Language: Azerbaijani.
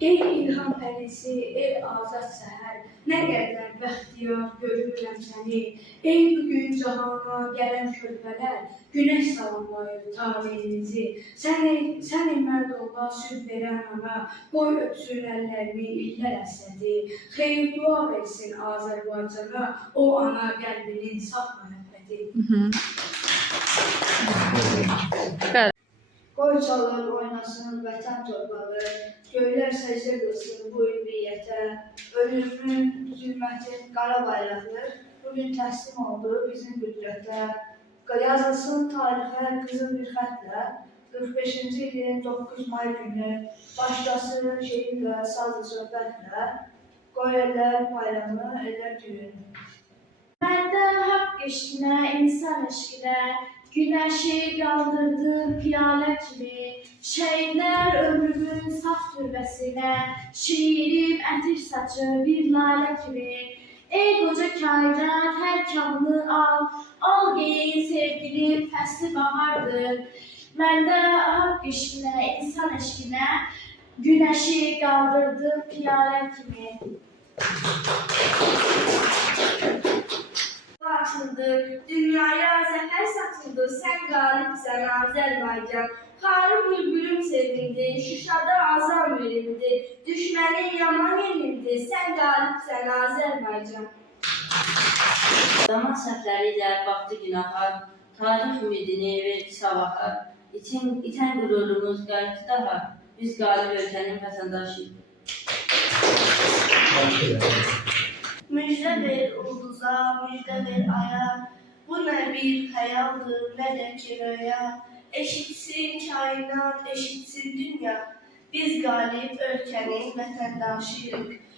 Ey ilham pərisi, ey azad səhər, nə qədər bəxtiyar görürəm səni. Ey bugün cahana gələn körpələr, günəş salamlayır taleyinizi. Səni mərd olma süd verən ana, qoy öpsün əllərini illər əslədi. Xeyir dua versin Azərbaycana, o ana qəlbinin saf məhəbbəti. Qoy çalır, oynasın vətən torpağı, göylər səcdə qılsın bu ümmiyyətə. Ölümün, zülmətin qara bayraqdır, bugün təslim oldu bizim qüdrətə. Yazılsın tarixə qızıl bir xətlə, 45-ci ilin 9 may günü, başlasın şeirlə, sazlı söhbətlə, qoy eller bayramı, eller düğünü. Məndə haqq eşqinə, insan eşqinə, günəşi qaldırdı piyalə kimi, şəhidlər ömrümün saf türbəsinə, şiirim ətir saçır bir lalə kimi. Ey qoca kainat, hər kamını al geyin sevgili fəsli bahardır. Məndə haqq eşqinə, insan eşqinə, günəşi qaldırdı piyalə kimi. Açıldı, dünyaya zəfər satıldı, sən qalibsən Azərbaycan. Xarı bülbülüm sevindi, Şuşada azan verildi, düşmənin yaman yenildi, sən qalibsən Azərbaycan. Zaman səhvləri ilə baxdı günaha, tarix ümidini verdi sabaha, itən qürurumuz qayıtdı daha, biz qalib ölkənin vətəndaşıyıq. Müjdə ver ulduza, müjdə ver aya, bu nə bir xəyaldır, nə də kiraya. Eşitsin kainat, eşitsin dünya, biz qalib ölkənin vətəndaşıyıq.